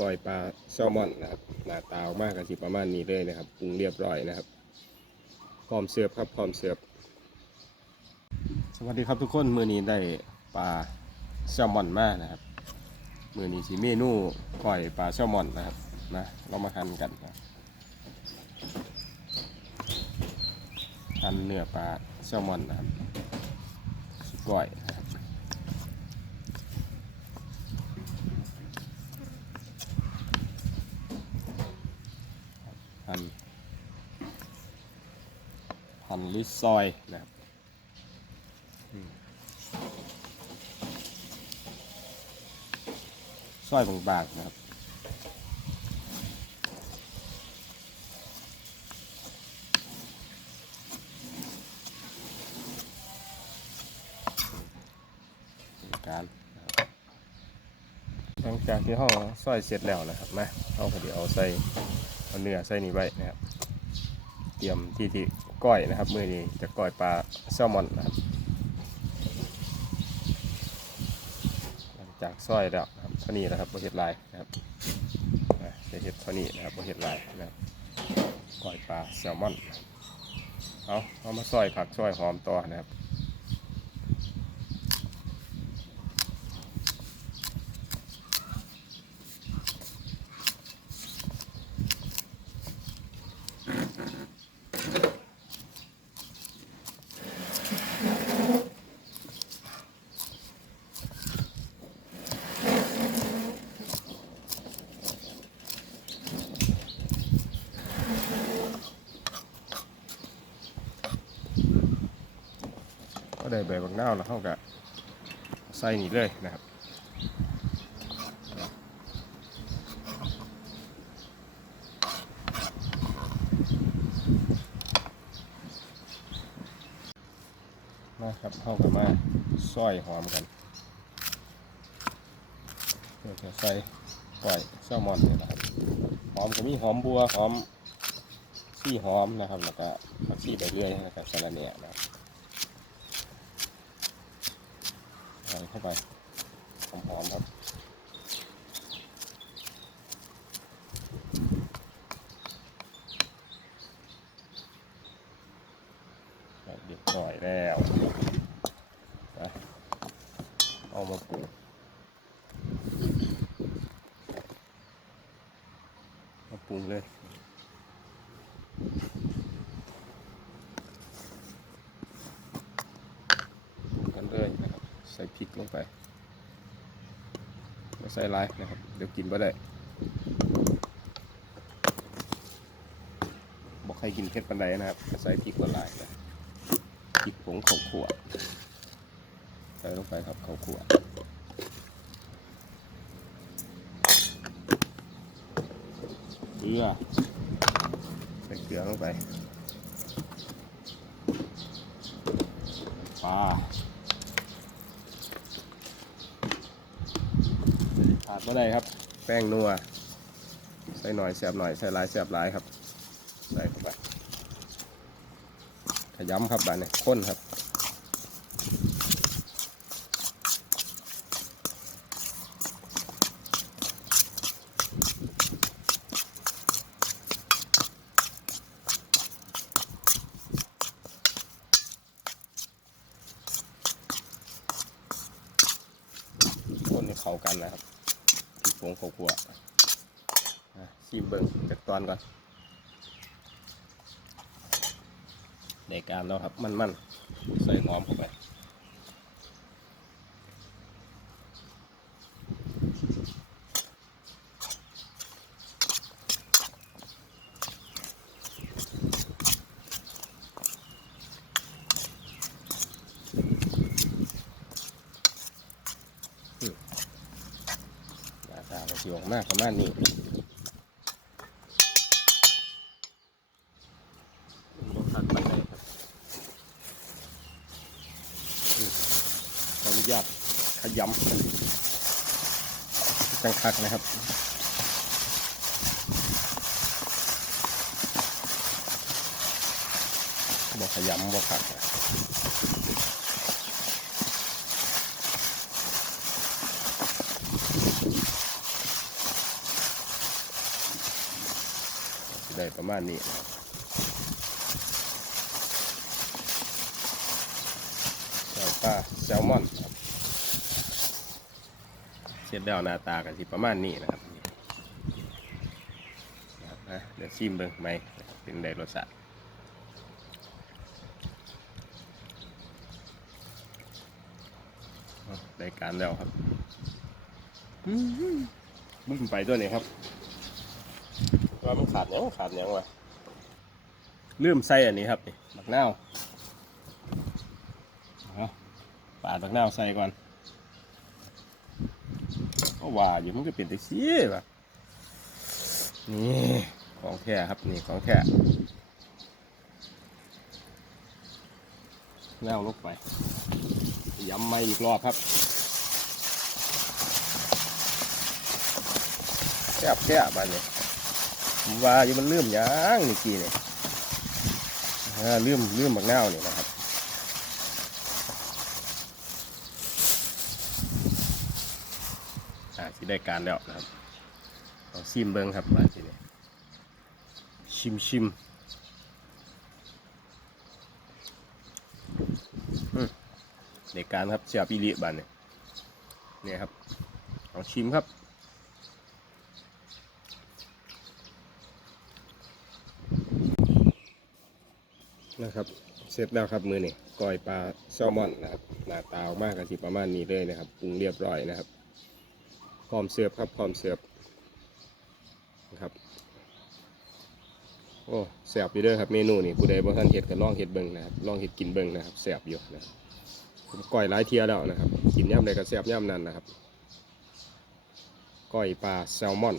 ปล่อยปลาแซลมอนนะครับหน้าตาออกมากกันสิประมาณนี้เลยนะครับปรุงเรียบร้อยนะครับพร้อมเสิร์ฟครับพร้อมเสิร์ฟสวัสดีครับทุกคนมือนี้ได้ปลาแซลมอนมากนะครับมือนี้สีเมนูปล่อยปลาแซลมอนนะครับนะเรามาหั่นกันนะหั่นเนื้อปลาแซลมอนนะครับสิก้อยนะครับ หั่น หั่นลิซอยนะครับซอยบางๆนะครับการหลังจากที่เราซอยเสร็จแล้วนะครับนะเราก็เดี๋ยวเอาใส่เอาเนื้อใส่นี่ไว้นะครับ เตรียมที่ที่ ก้อยนะครับ มือนี้จะก้อยปลาแซลมอนนะครับจากซอยแล้วนะครับเท่านี้นะครับบะเห็ดลายนะครับจะเห็ดเท่านี้นะครับบะเห็ดลายนะครับก้อยปลาแซลมอนเอาเอามาซอยผักซอยหอมต่อนะครับ ได้ใบบักนาแล้วเขาก็ใส่นี่เลยนะครับมาครับเข้ากันมาซอยหอมกันเพื่อจะใส่ปล่อยแซลมอนนี่นะครับ หอมก็มีหอมบัวหอมซี่หอมนะครับ แล้วก็ผักชีใบเลื่อยนะครับสะระเนียนะครับ ใส่เข้าไปหอมๆครับเรียบร้อยแล้วเอามาปรุงมาปรุงเลยปรุงกันเลยนะครับ ใส่พริกลงไปไม่ใส่หลายนะครับ เดี๋ยวกินไม่ได้ บอกใครกินเผ็ดปันใดนะครับ ใส่พริกละลายนะพริกผงข้าวคั่วใส่ลงไปครับข้าวคั่วเกลือใส่เกลือลงไปปลา ขา ดมาได้ครับ แป้งนัว ใส่หน่อยแสบหน่อย ใส่หลายแสบหลายครับ ใส่เข้าไปขยำครับบานนี้ข้นครับ คนให้เข้ากันนะครับพริก ผงข้าวคั่วอะชิมเบิ้งจากตอนก่อนในการเราครับมันๆใส่หอมเข้าไป สิออกมากประมาณนี้บ่คักปานใดครับอืมขออนุญาตขยำจังคักนะครับบ่ขยำบ่คักนะได้ ประมาณนี้ปลาแซลมอนเสร็จแล้วหน้าตากันสิประมาณนี้นะครับเดี๋ยวชิมเบิ่งไหมเป็นได้รสชาติได้การแล้วครับบึ้มไปตัวนี้ครับ ว่ามันขาดหยังขาดหยังวะลืมใส่อันนี้ครับนี่บักนาวเอาปาดบักนาวใส่ก่อนก็ว่าอยู่มันก็เป็นตัซี่วะนี่ของแท้ครับนี่ของแท้นาวลงไปย้ำไม่อีกรอบครับแซ่บแซ่บบ้านนี้ผม ว่าอยู่มันเลื่อมยางนี่กี่เนี่ยเลื่อมเลื่อมบักนาวนี่นะครับอ่าสิได้การแล้วนะครับเอาชิมเบิ้งครับมาทีนี้ชิมชิมในการครับเสียบอีหลีบันเนี่ยเนี่ยครับเอาชิมครับ นะครับ เสร็จแล้วครับมือนี่ก้อยปลาแซลมอนนะครับหน้าตาออกมากกันสิประมาณนี้เลยนะครับปรุงเรียบร้อยนะครับพร้อมเสิร์ฟครับพร้อมเสิร์ฟนะครับโอ้แสบอยู่เด้อครับเมนูนี่ผู้ใดบ่ทันเห็ดก็ลองเห็ดเบิ่งนะครับลองเห็ดกินเบิ่งนะครับแสบอยู่นะครับผมก้อยหลายเทียแล้วนะครับ กินย่ำใดก็แสบย่ำนั้นนะครับก้อยปลาแซลมอน